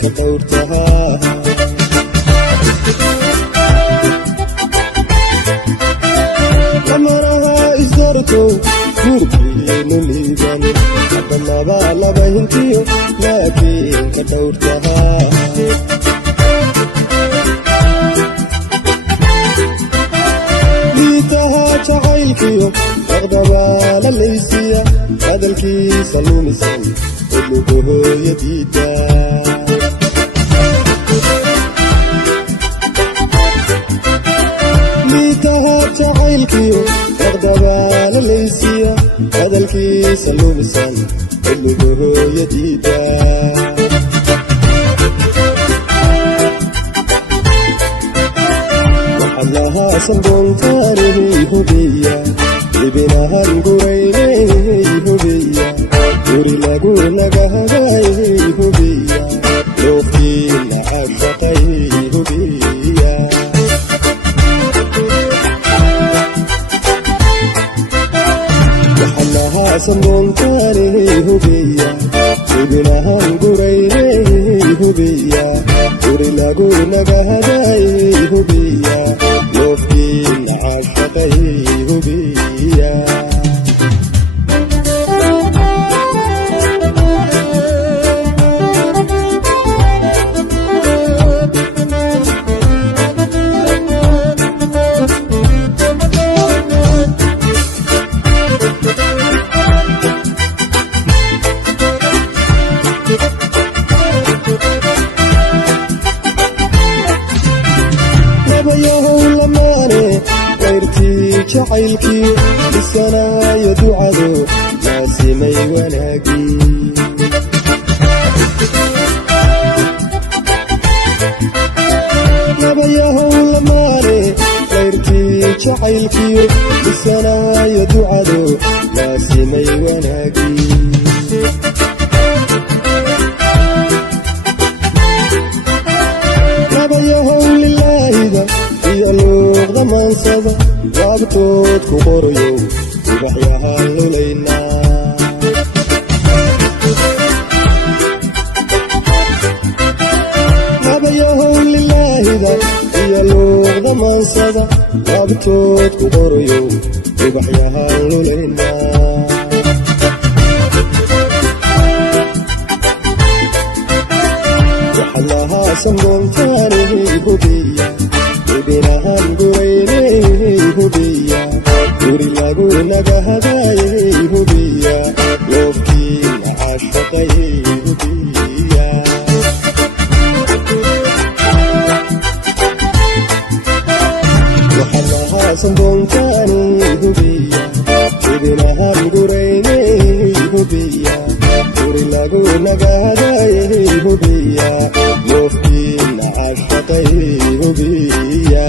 ka dhowrtaha amaraha isdorto gurkiinu liiban hadda laba hintiyo laakiin ka dhowrtaha liitaha jacaylkiyo dhaqdhabaa la laysiya hadalkiisa lumisan udlugu hooyadiida liitaha jacaylkiyo dhaqdhabaa la laysiya hadalkiisa lumisan udlugu hooyadiida waxaad lahaa sandoontaanihii hubiya ibinahan guraynay hubiya guri lagu nagahagay hubiya loofkiina cashaqay hubiya waxaad lahaa sandoontaanihii hubiya ibinahan guraynay hubiya guri lagu nagahagay hubiya loofkiina cashaqay hubiya jacaylkii dhisanaayo ducado maasimay wanaagii nabayahow lamaane qayrkii jacaylkii dhisanaayo ducado maasimay wanaagii nabayahow lilaahida iyo luuqda maansada laabtood ku qorayo ubaxyahaan lulaynaa nabayahow lilaahida iyo luuqda maansada laabtood ku qorayo ubaxyahaan lulaynaa waxaad lahaa sandoontaanihii hubiya ibinahan guraynay hubiya guri lagu nagahagay hubiya loofkiina cashaqay hubiya waxaad lahaa sandoontaani hubiya ibinahan guraynay hubiya guri lagu nagahagay hubiya loofkiina cashaqay hubiya